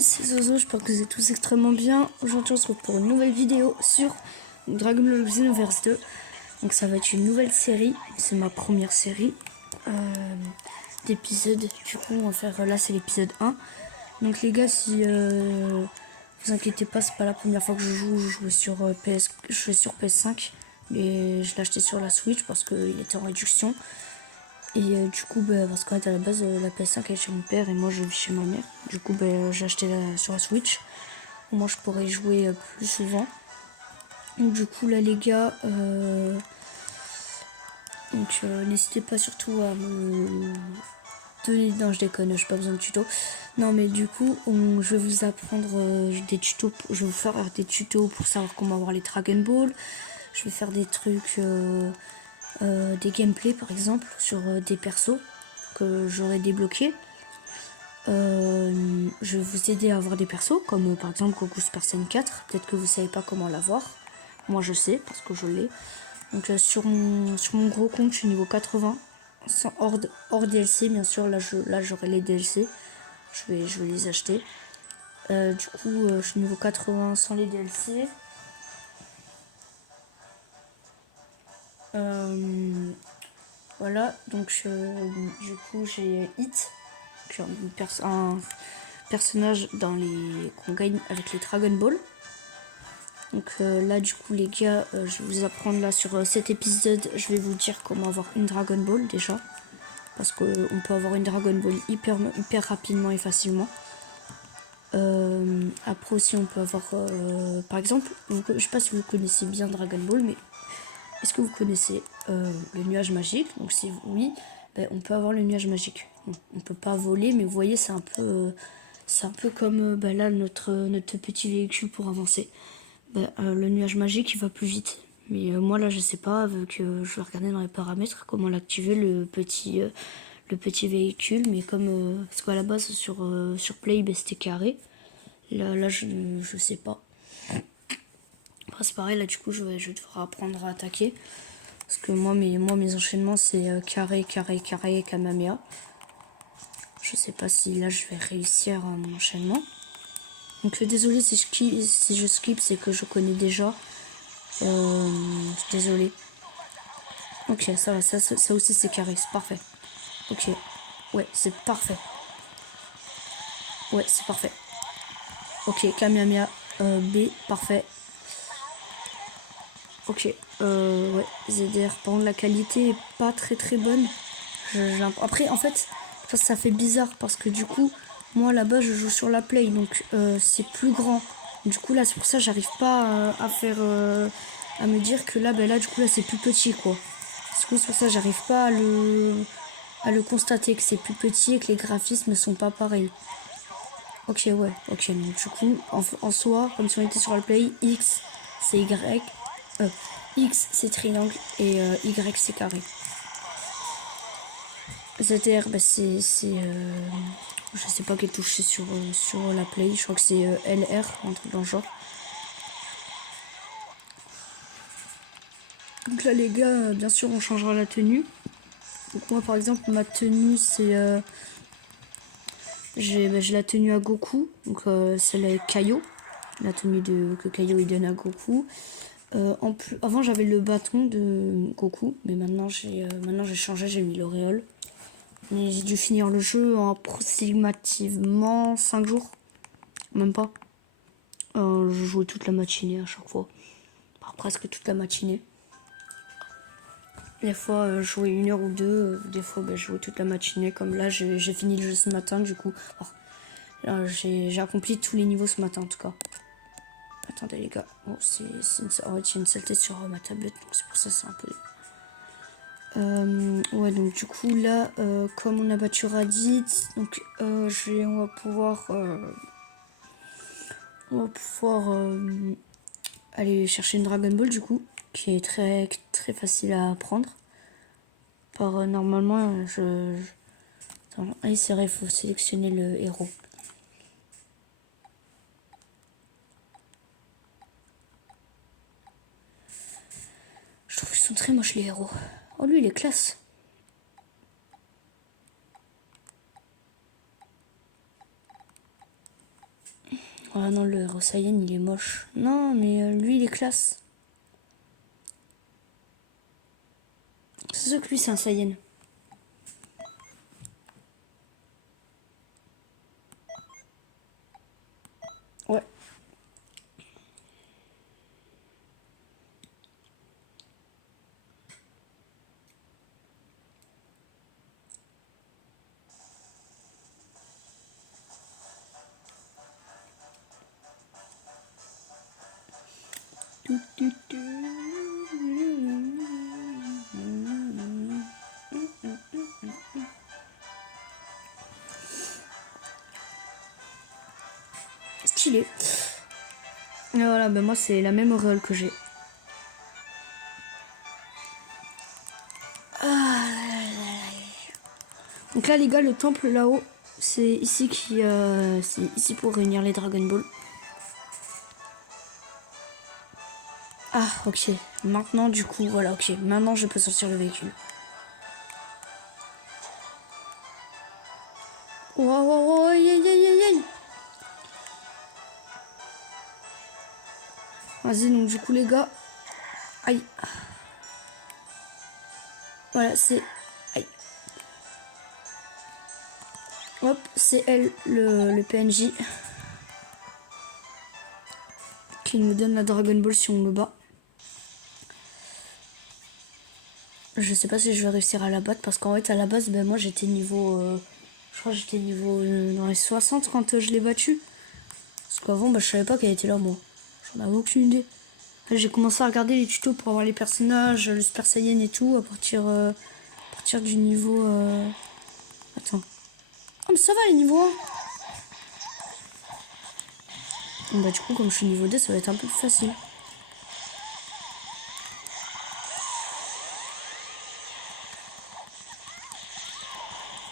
C'est Zozo, j'espère que vous êtes tous extrêmement bien. Aujourd'hui on se retrouve pour une nouvelle vidéo sur Dragon Ball Xenoverse 2. Donc ça va être une nouvelle série, c'est ma première série d'épisodes. Du coup on va faire, là c'est l'épisode 1. Donc les gars, si vous inquiétez pas, c'est pas la première fois que je joue. Je jouais sur PS5, mais je l'ai acheté sur la Switch parce qu'il était en réduction. Et du coup, parce qu'en fait, à la base, la PS5 elle est chez mon père et moi je vis chez ma mère. Du coup, j'ai acheté sur la Switch. Au moins, je pourrais y jouer plus souvent. Donc, du coup, là, les gars, n'hésitez pas surtout à me donner. Non, je déconne, j'ai pas besoin de tuto. Non, mais du coup, je vais vous apprendre des tutos. Je vais vous faire des tutos pour savoir comment avoir les Dragon Ball. Je vais faire des trucs. Des gameplays par exemple sur des persos que j'aurais débloqués. Je vais vous aider à avoir des persos comme par exemple Goku Super Saiyan 4. Peut-être que vous savez pas comment l'avoir. Moi je sais parce que je l'ai. Donc sur mon gros compte je suis niveau 80 hors DLC bien sûr. Là j'aurai les DLC. Je vais les acheter. Du coup je suis niveau 80 sans les DLC. Voilà, donc du coup j'ai Hit, un personnage qu'on gagne avec les Dragon Ball. Donc là du coup les gars, je vais vous apprendre là sur cet épisode, je vais vous dire comment avoir une Dragon Ball déjà. Parce qu'on peut avoir une Dragon Ball hyper rapidement et facilement. Après aussi on peut avoir, par exemple, je sais pas si vous connaissez bien Dragon Ball, mais est-ce que vous connaissez le nuage magique? Donc si oui, on peut avoir le nuage magique. Bon, on peut pas voler, mais vous voyez, c'est un peu comme là notre petit véhicule pour avancer. Le nuage magique, il va plus vite. Mais moi là, je sais pas, vu que je vais regarder dans les paramètres comment l'activer le petit véhicule. Mais comme parce qu'à la base sur Play, c'était carré. Là, je sais pas. Après, c'est pareil, là du coup je vais devoir apprendre à attaquer. Parce que moi mes enchaînements c'est carré, Kamehameha. Je sais pas si là je vais réussir mon enchaînement. Donc désolé si je skip, c'est que je connais déjà. Désolé. Ok, ça va, ça aussi c'est carré, c'est parfait. Ok, ouais, c'est parfait. Ouais, c'est parfait. Ok, Kamehameha B, parfait. Ok, ouais, ZDR. Par contre, la qualité est pas très bonne. Après, en fait, ça fait bizarre parce que du coup, moi là-bas, je joue sur la Play, donc c'est plus grand. Du coup, là, c'est pour ça que j'arrive pas à faire, à me dire que là, du coup, là, c'est plus petit, quoi. Du coup, c'est pour ça que j'arrive pas à le constater que c'est plus petit et que les graphismes sont pas pareils. Ok, ouais, ok. Donc, du coup, en soi, comme si on était sur la Play, X, c'est Y. X c'est triangle et Y c'est carré. ZR c'est je sais pas quelle touche c'est sur la play, je crois que c'est LR, un truc dans le genre. Donc là les gars, bien sûr on changera la tenue. Donc moi par exemple ma tenue c'est j'ai la tenue à Goku, donc celle avec Kaio, la tenue que Kaio il donne à Goku. Avant j'avais le bâton de Goku, mais maintenant j'ai changé, j'ai mis l'auréole. Mais j'ai dû finir le jeu en approximativement 5 jours. Même pas. Je jouais toute la matinée à chaque fois. Enfin, presque toute la matinée. Des fois, je jouais 1 heure ou 2. Des fois, je jouais toute la matinée. Comme là, j'ai fini le jeu ce matin, du coup. J'ai accompli tous les niveaux ce matin, en tout cas. Attendez, les gars. Oh, j'ai une saleté sur ma tablette, donc c'est pour ça c'est un peu... ouais, donc du coup là, comme on a battu Raditz, donc on va pouvoir aller chercher une Dragon Ball du coup, qui est très facile à prendre. Normalement, attends, c'est vrai, il faut sélectionner le héros. Je trouve qu'ils sont très moches les héros. Oh lui il est classe. Ah non, le héros Saiyan, il est moche. Non, mais lui, il est classe. C'est sûr que lui, c'est un Saiyan. Ouais. Stylé. Et voilà, ben moi c'est la même auréole que j'ai. Donc là les gars, le temple là-haut, c'est ici c'est ici pour réunir les Dragon Ball. Ah ok, maintenant du coup voilà, ok, maintenant je peux sortir le véhicule. Wow, wow, wow, aïe, aïe, aïe, aïe, aïe. Vas-y, donc du coup les gars, aïe. Voilà, c'est, aïe. Hop, c'est elle, le PNJ. Qui nous donne la Dragon Ball si on le bat. Je sais pas si je vais réussir à la battre parce qu'en fait à la base ben moi j'étais niveau je crois que j'étais niveau dans les 60 quand je l'ai battu. Parce qu'avant bah, je savais pas qu'elle était là moi. J'en avais aucune idée. J'ai commencé à regarder les tutos pour avoir les personnages, le Super Saiyan et tout à partir du niveau attends. Oh mais ça va les niveaux 1. Bah du coup comme je suis niveau 2 ça va être un peu plus facile.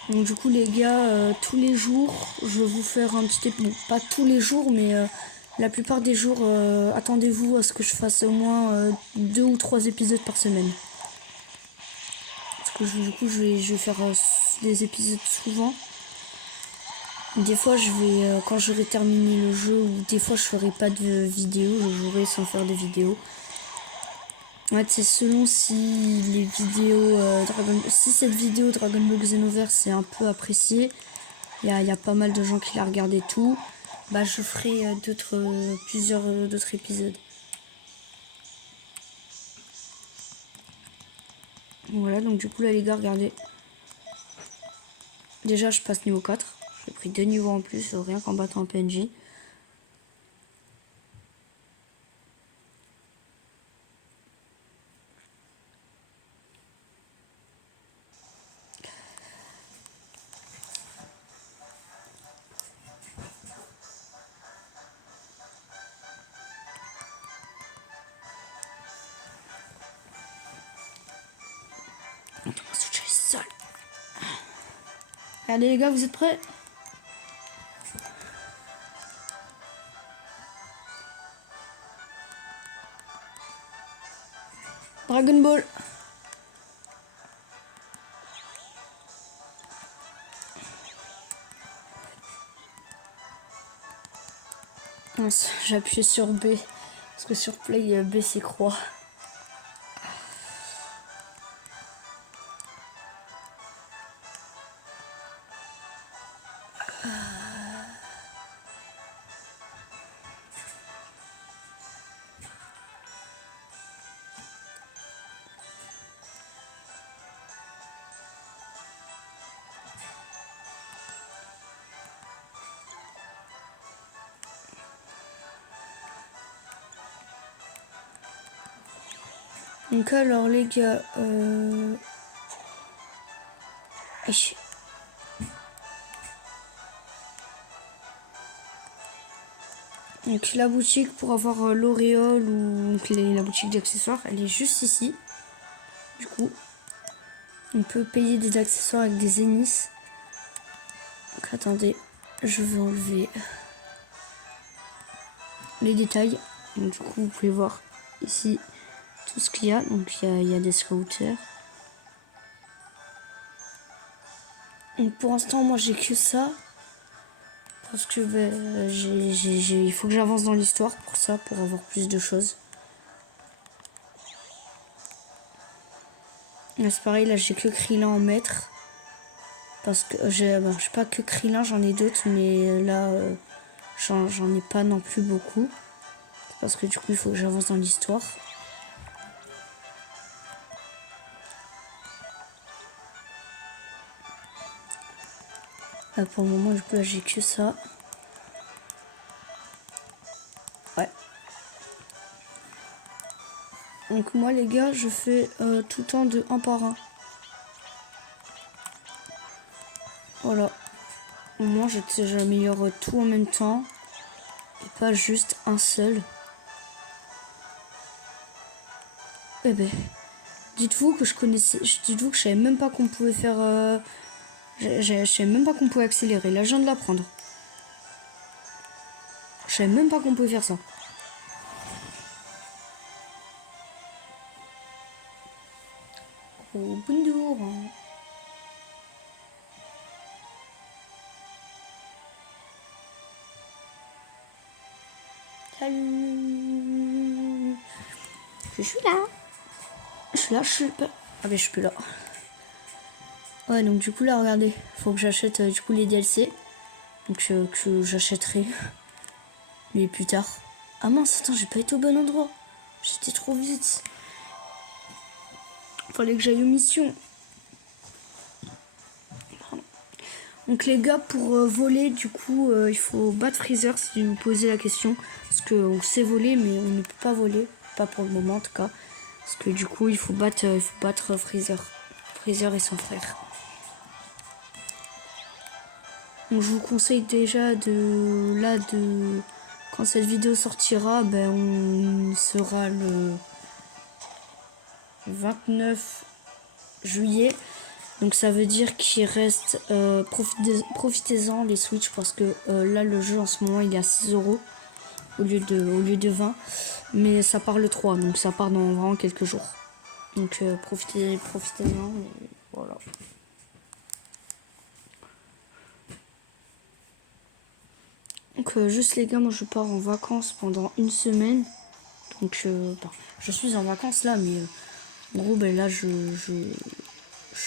Donc du coup les gars, tous les jours, je vais vous faire un petit bon, pas tous les jours, mais la plupart des jours, attendez-vous à ce que je fasse au moins 2 ou 3 épisodes par semaine. Parce que du coup je vais faire des épisodes souvent. Des fois je vais, quand j'aurai terminé le jeu, ou des fois je ferai pas de vidéo, je jouerai sans faire de vidéo. En fait, c'est selon si les vidéos si cette vidéo Dragon Ball Xenoverse est un peu appréciée, il y a pas mal de gens qui la regardent et tout, bah je ferai plusieurs d'autres épisodes. Voilà, donc du coup là les gars, regardez. Déjà je passe niveau 4. J'ai pris 2 niveaux en plus, rien qu'en battant un PNJ. Allez les gars, vous êtes prêts? Dragon Ball. J'ai appuyé sur B, parce que sur Play, B c'est croix. Donc alors les gars, donc la boutique pour avoir l'auréole ou la boutique d'accessoires, elle est juste ici. Du coup, on peut payer des accessoires avec des zéniths. Donc attendez, je vais enlever les détails. Donc, du coup, vous pouvez voir ici tout ce qu'il y a. Donc il y a des scooters. Donc pour l'instant, moi j'ai que ça. Parce que il faut que j'avance dans l'histoire pour ça, pour avoir plus de choses. Là, c'est pareil, là j'ai que Krillin en maître. Parce que j'ai pas que Krillin, j'en ai d'autres, mais là j'en ai pas non plus beaucoup. Parce que du coup il faut que j'avance dans l'histoire. Pour le moment du coup là j'ai que ça. Ouais. Donc moi les gars je fais tout le temps de un par un. Voilà. Au moins j'améliore tout en même temps. Et pas juste un seul. Eh ben. Dites-vous que dites-vous que je savais même pas qu'on pouvait faire. Je savais même pas qu'on pouvait accélérer. Là je viens de l'apprendre. Je savais même pas qu'on pouvait faire ça. Oh bonjour. Salut. Je suis là. Je suis pas. Ah mais je suis plus là. Ouais donc du coup là regardez, faut que j'achète du coup les DLC. Donc que j'achèterai. Mais plus tard. Ah mince attends j'ai pas été au bon endroit. J'étais trop vite. Fallait que j'aille aux missions. Pardon. Donc les gars pour voler du coup il faut battre Freezer si vous posez la question. Parce qu'on sait voler mais on ne peut pas voler. Pas pour le moment en tout cas. Parce que du coup il faut battre Freezer. Freezer et son frère. Donc je vous conseille déjà quand cette vidéo sortira, ben on sera le 29 juillet. Donc ça veut dire qu'il reste profitez-en les Switch parce que là le jeu en ce moment il est à 6 € au lieu de 20. Mais ça part le 3 donc ça part dans vraiment quelques jours. Donc profitez-en. Voilà. Donc juste les gars, moi je pars en vacances pendant une semaine. Donc je suis en vacances là, mais en gros ben là je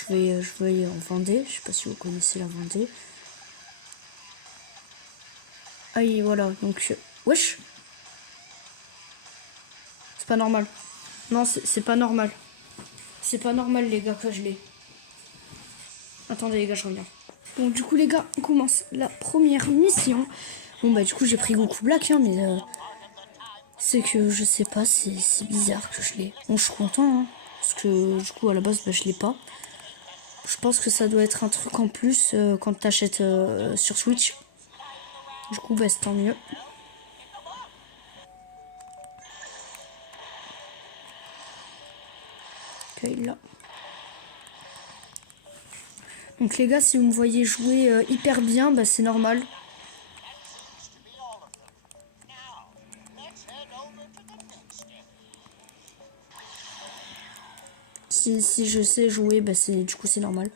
vais en Vendée. Je sais pas si vous connaissez la Vendée. Ah et voilà, donc wesh. C'est pas normal. Non, c'est pas normal. C'est pas normal les gars que je l'ai. Attendez les gars, je reviens. Bon du coup les gars, on commence la première mission. Bon bah du coup j'ai pris Goku Black hein, mais c'est que je sais pas, c'est bizarre que je l'ai. Bon je suis content hein, parce que du coup à la base bah, je l'ai pas. Je pense que ça doit être un truc en plus quand t'achètes sur Switch. Du coup bah c'est tant mieux. Ok là. Donc les gars si vous me voyez jouer hyper bien bah c'est normal. Si je sais jouer, bah du coup c'est normal.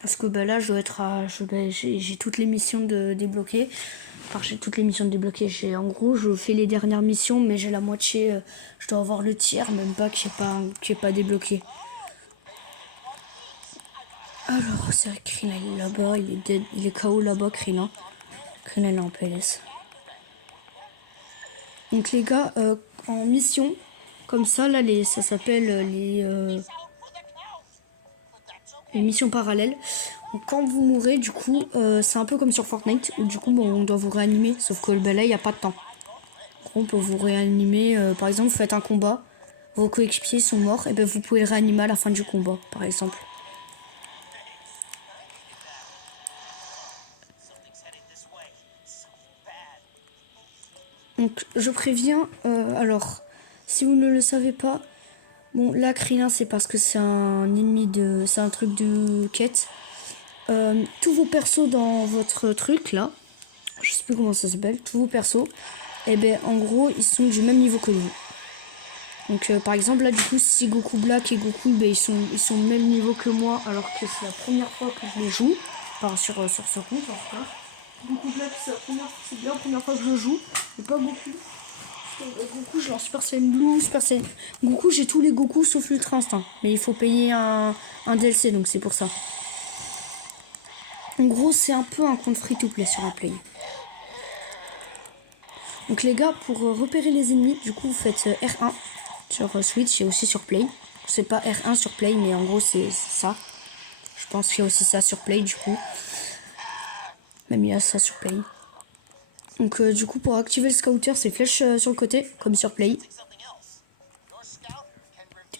Parce que bah là je dois être à. J'ai toutes les missions débloquées. Enfin j'ai toutes les missions débloquées. En gros je fais les dernières missions mais j'ai la moitié. Je dois avoir le tiers même pas qui est pas débloqué. Alors c'est vrai que Krillin il est là-bas, il est dead, il est KO là-bas Krillin. Krillin est en PLS. Donc les gars, en mission, comme ça, là ça s'appelle les missions parallèles. Donc, quand vous mourrez, du coup, c'est un peu comme sur Fortnite, où du coup, bon, on doit vous réanimer, sauf que là, il n'y a pas de temps. On peut vous réanimer, par exemple, vous faites un combat, vos coéquipiers sont morts, et ben vous pouvez le réanimer à la fin du combat, par exemple. Donc, je préviens, alors, si vous ne le savez pas, bon, là, Krillin, c'est parce que c'est un ennemi c'est un truc de quête. Tous vos persos dans votre truc là, je sais plus comment ça s'appelle, tous vos persos, et ben en gros ils sont du même niveau que vous. Donc par exemple là du coup si Goku Black et Goku ben, ils sont au même niveau que moi alors que c'est la première fois que je les joue. sur ce compte en tout cas. Goku Black, c'est bien la première fois que je joue, mais pas Goku. Goku, je lance Super Saiyan Blue, Super Saiyan... Goku, j'ai tous les Goku sauf l'Ultra Instinct. Mais il faut payer un DLC, donc c'est pour ça. En gros, c'est un peu un compte free-to-play sur la Play. Donc les gars, pour repérer les ennemis, du coup, vous faites R1 sur Switch et aussi sur Play. C'est pas R1 sur Play, mais en gros, c'est ça. Je pense qu'il y a aussi ça sur Play, du coup. Même il y a ça sur Play. Donc du coup, pour activer le scouter, c'est flèche sur le côté, comme sur Play.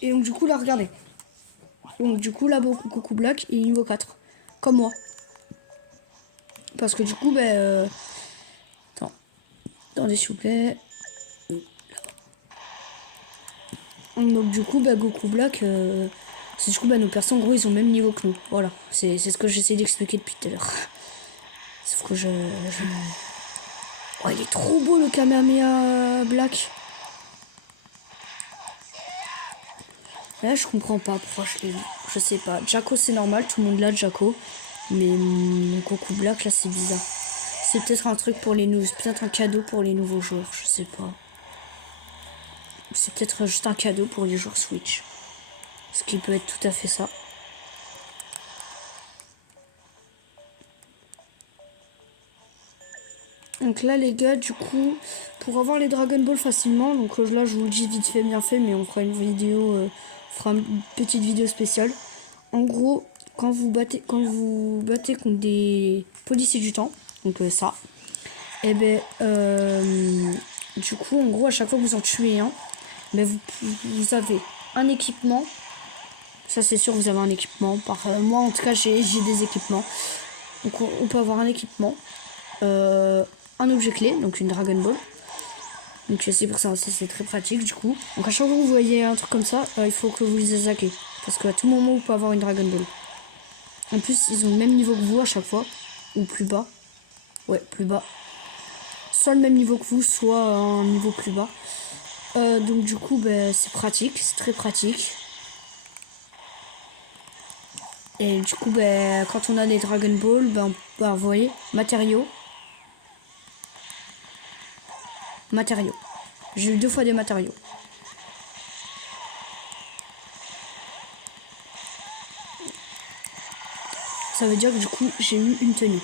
Et donc du coup, là, regardez. Donc du coup, là, Goku Black est niveau 4. Comme moi. Parce que du coup, ben... attendez, s'il vous plaît. Donc du coup, Goku Black... c'est du coup, nos persos, en gros, ils ont le même niveau que nous. Voilà. C'est ce que j'essaie d'expliquer depuis tout à l'heure. Sauf que Oh, il est trop beau, le Kamehameha Black. Là, je comprends pas pourquoi je l'ai vu. Je sais pas. Jaco, c'est normal, tout le monde l'a, Jaco. Mais mon Goku Black, là, c'est bizarre. C'est peut-être un truc pour les nouveaux... peut-être un cadeau pour les nouveaux joueurs, je sais pas. C'est peut-être juste un cadeau pour les joueurs Switch. Ce qui peut être tout à fait ça. Donc là, les gars, du coup, pour avoir les Dragon Ball facilement, donc là, je vous le dis vite fait, bien fait, mais on fera une vidéo, on fera une petite vidéo spéciale. En gros, quand vous battez contre des policiers du temps, donc ça, et du coup, en gros, à chaque fois que vous en tuez un, vous avez un équipement. Ça, c'est sûr, vous avez un équipement. Moi, en tout cas, j'ai des équipements. Donc, on peut avoir un équipement. Un objet clé, donc une Dragon Ball. Donc c'est pour ça aussi, c'est très pratique du coup. Donc à chaque fois que vous voyez un truc comme ça, il faut que vous les attaquez. Parce qu'à tout moment, vous pouvez avoir une Dragon Ball. En plus, ils ont le même niveau que vous à chaque fois. Ou plus bas. Ouais, plus bas. Soit le même niveau que vous, soit un niveau plus bas. Donc du coup, c'est pratique, c'est très pratique. Et du coup, quand on a des Dragon Ball, vous voyez, matériaux. J'ai eu 2 fois des matériaux. Ça veut dire que du coup, j'ai eu une tenue.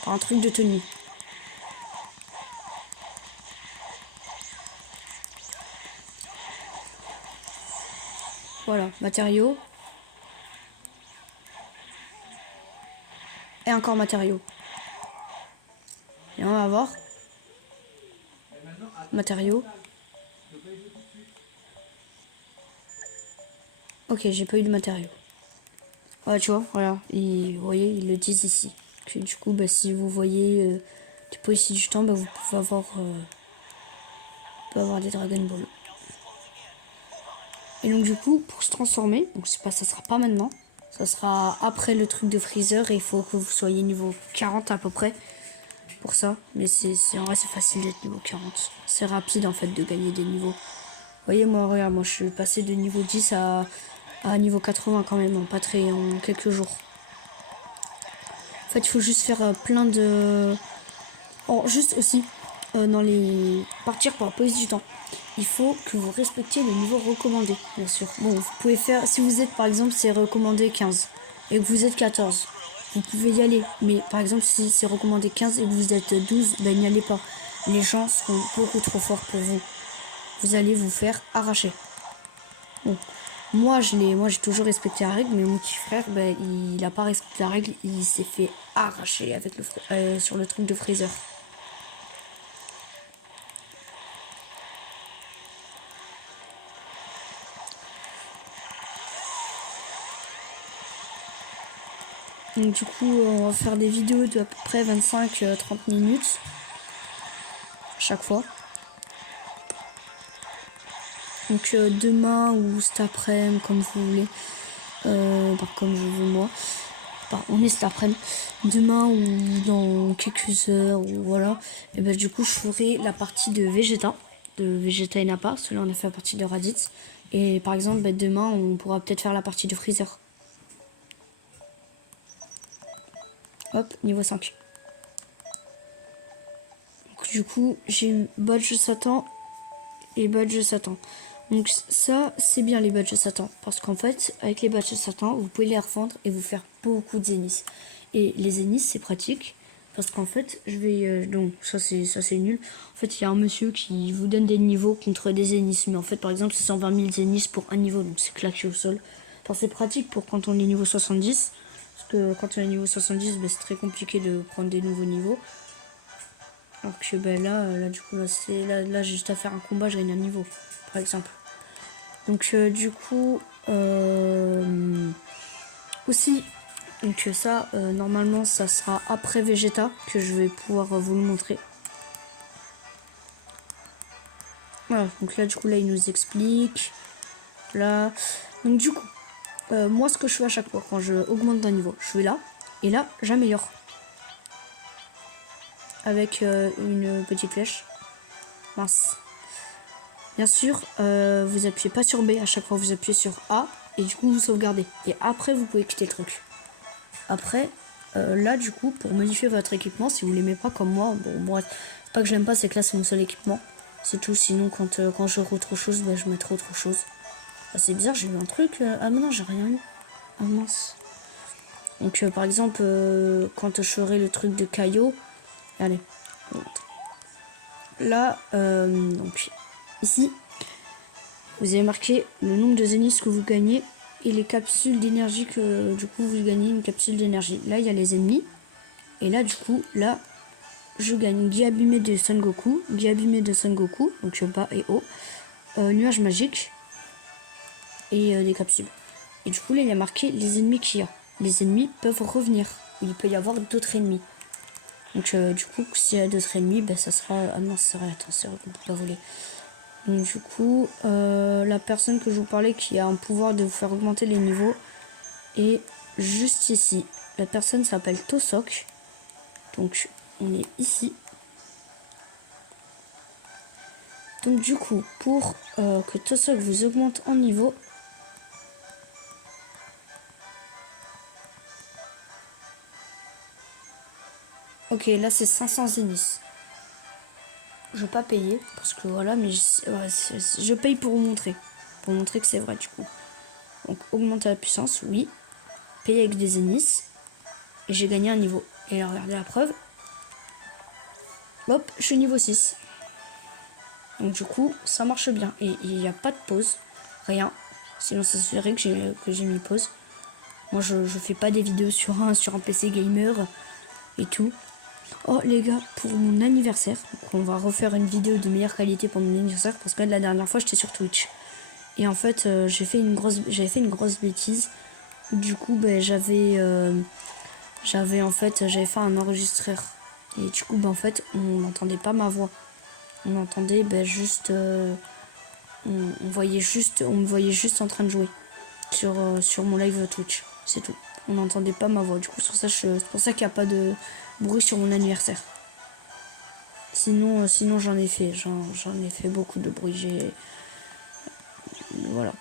Enfin, un truc de tenue. Voilà, matériaux. Et encore matériaux. Et on va voir. Matériaux. Ok, j'ai pas eu de matériaux. Ouais, tu vois, voilà. Vous voyez, ils le disent ici. Que, du coup, si vous voyez des policiers du temps, vous pouvez avoir des Dragon Ball. Et donc, du coup, pour se transformer, donc ça sera pas maintenant. Ça sera après le truc de Freezer et il faut que vous soyez niveau 40 à peu près pour ça. Mais en vrai, c'est facile d'être niveau 40. C'est rapide en fait de gagner des niveaux. Vous voyez, moi, regarde, moi je suis passé de niveau 10 à niveau 80 quand même, en quelques jours. En fait, il faut juste faire plein de... Oh, juste aussi, dans les... partir par la police du temps. Il faut que vous respectiez les niveaux recommandés, bien sûr. Bon, vous pouvez faire... Si vous êtes, par exemple, c'est recommandé 15 et que vous êtes 14, vous pouvez y aller. Mais, par exemple, si c'est recommandé 15 et que vous êtes 12, n'y allez pas. Les gens seront beaucoup trop forts pour vous. Vous allez vous faire arracher. Bon. Moi, j'ai toujours respecté la règle, mais mon petit frère, il a pas respecté la règle. Il s'est fait arracher avec sur le truc de Freezer. Donc du coup, on va faire des vidéos de à peu près 25-30 minutes chaque fois. Donc demain ou cet après-midi, comme vous voulez. Comme je veux moi. On est cet après-midi. Demain ou dans quelques heures, ou voilà. Et du coup, je ferai la partie de Vegeta. De Vegeta et Nappa. Celui-là, on a fait la partie de Raditz. Et par exemple, demain, on pourra peut-être faire la partie de Freezer. Hop, niveau 5. Donc, du coup, j'ai eu badge Satan et badge Satan. Donc ça, c'est bien les badges Satan. Parce qu'en fait, avec les badges Satan, vous pouvez les revendre et vous faire beaucoup de zéniths. Et les zéniths, c'est pratique. Parce qu'en fait, je vais... donc, ça c'est nul. En fait, il y a un monsieur qui vous donne des niveaux contre des zéniths. Mais en fait, par exemple, c'est 120 000 zéniths pour un niveau. Donc c'est claqué au sol. Enfin, c'est pratique pour quand on est niveau 70. Parce que quand on est niveau 70, ben, c'est très compliqué de prendre des nouveaux niveaux. Alors que ben, là, du coup, là j'ai juste à faire un combat, je gagne un niveau. Par exemple. Donc du coup aussi donc ça normalement ça sera après Vegeta que je vais pouvoir vous le montrer. Voilà, donc là du coup là il nous explique là. Donc du coup moi ce que je fais à chaque fois quand je augmente d'un niveau, je vais là et là j'améliore avec une petite flèche. Mince. Bien sûr, vous appuyez pas sur B, à chaque fois vous appuyez sur A et du coup vous sauvegardez. Et après vous pouvez quitter le truc. Après, là du coup, pour modifier votre équipement, si vous l'aimez pas comme moi, bon bref, c'est pas que j'aime pas, c'est que là c'est mon seul équipement. C'est tout, sinon quand j'aurai autre chose, bah, je mettrai autre chose. Ah, c'est bizarre, j'ai eu un truc. Ah mais non, j'ai rien eu. Ah mince. Donc par exemple, quand je ferai le truc de Caillot, allez, là, donc ici, vous avez marqué le nombre de zéniths que vous gagnez et les capsules d'énergie que du coup vous gagnez une capsule d'énergie. Là, il y a les ennemis. Et là, du coup, là, je gagne Guy abîmé de Son Goku, Guy abîmé de Son Goku, donc bas et haut, nuage magique et des capsules. Et du coup, là, il y a marqué les ennemis qu'il y a. Les ennemis peuvent revenir. Il peut y avoir d'autres ennemis. Donc, du coup, s'il y a d'autres ennemis, ben, ça sera. Ah non, c'est vrai, attends, c'est vrai qu'on peut pas voler. Donc, du coup, la personne que je vous parlais qui a un pouvoir de vous faire augmenter les niveaux est juste ici. La personne s'appelle Tosok. Donc, on est ici. Donc du coup, pour que Tosok vous augmente en niveau, ok, là c'est 500 zéniths. Je vais pas payer parce que voilà, mais je paye pour vous montrer que c'est vrai du coup. Donc augmenter la puissance, oui. Payer avec des zéniths et j'ai gagné un niveau. Et regardez la preuve. Hop, je suis niveau 6. Donc du coup, ça marche bien et il n'y a pas de pause, rien. Sinon ça serait que j'ai mis pause. Moi je fais pas des vidéos sur un PC gamer et tout. Oh les gars, pour mon anniversaire, donc on va refaire une vidéo de meilleure qualité pour mon anniversaire parce que la dernière fois j'étais sur Twitch. Et en fait j'avais fait une grosse bêtise. Du coup ben, j'avais fait un enregistreur. Et du coup ben, en fait on n'entendait pas ma voix. On entendait ben, juste on me voyait juste en train de jouer sur mon live Twitch. C'est tout. On n'entendait pas ma voix. Du coup c'est pour ça qu'il n'y a pas de bruit sur mon anniversaire. Sinon j'en ai fait beaucoup de bruit. Voilà.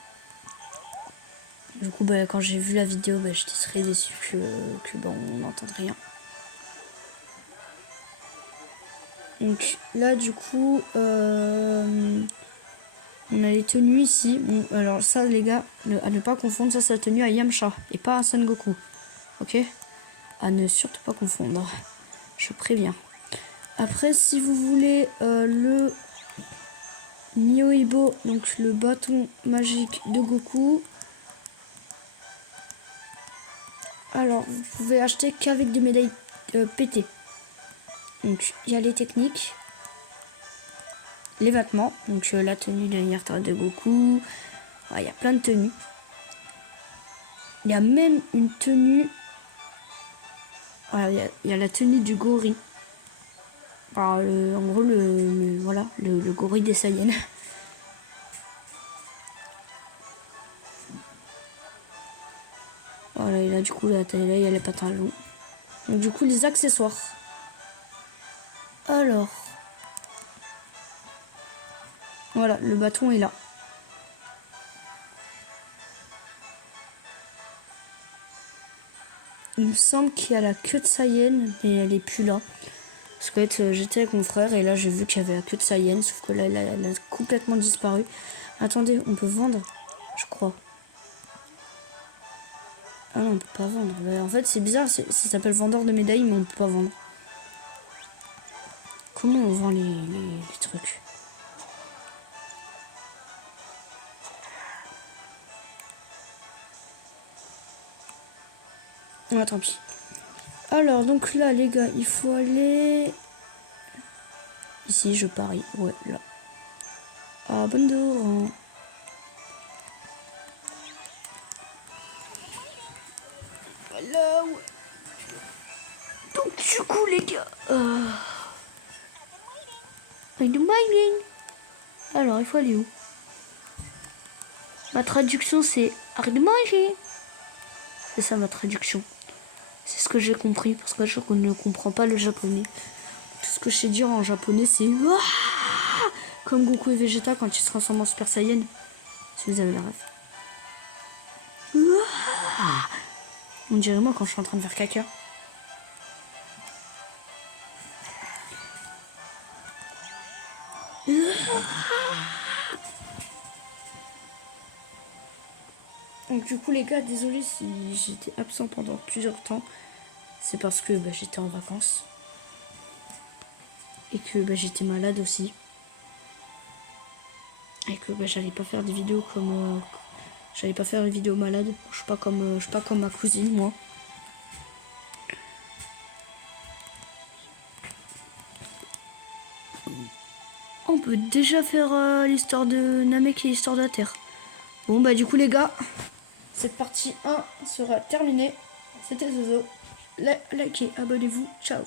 Du coup bah, quand j'ai vu la vidéo bah, j'étais très déçue que bon, on n'entende rien. Donc là du coup on a les tenues ici. Bon, alors ça les gars, à ne pas confondre, ça c'est la tenue à Yamcha et pas à Son Goku. Ok? À ne surtout pas confondre. Je préviens. Après si vous voulez le Niohibo, donc le bâton magique de Goku. Alors, vous pouvez acheter qu'avec des médailles pétées. Donc, il y a les techniques, les vêtements, donc la tenue de Yarta de Goku. Il y a plein de tenues. Il y a même une tenue. Il y a la tenue du gorille. Alors, en gros, le gorille des Saiyans. Voilà, et là, du coup, là, il y a les pantalons. Donc, du coup, les accessoires. Alors. Voilà, le bâton est là. il me semble qu'il y a la queue de Saiyan, mais elle est plus là. Parce que j'étais avec mon frère et là j'ai vu qu'il y avait la queue de Saiyan, sauf que là elle a complètement disparu. Attendez, on peut vendre, je crois. Ah non, on peut pas vendre. Bah, en fait, c'est bizarre, ça s'appelle vendeur de médailles, mais on peut pas vendre. Comment on vend les trucs? Ah, tant pis. Alors, donc là, les gars, il faut aller... Ici, je parie. Ouais, là. Ah, bonjour. Voilà, ouais. Donc, du coup, les gars... Alors, il faut aller où? Ma traduction, c'est arrête de manger. C'est ça, ma traduction. C'est ce que j'ai compris, parce que je ne comprends pas le japonais. Tout ce que je sais dire en japonais, c'est... Comme Goku et Vegeta quand ils se transforment en Super Saiyan. Si vous avez la ref. On dirait moi quand je suis en train de faire caca. Donc du coup les gars, désolé si j'étais absent pendant plusieurs temps. C'est parce que j'étais en vacances. Et que j'étais malade aussi. Et que j'allais pas faire des vidéos comme... j'allais pas faire une vidéo malade. Je suis pas comme ma cousine, moi. On peut déjà faire l'histoire de Namek et l'histoire de la Terre. Bon du coup les gars, cette partie 1 sera terminée. C'était Zozo. Likez, abonnez-vous. Ciao.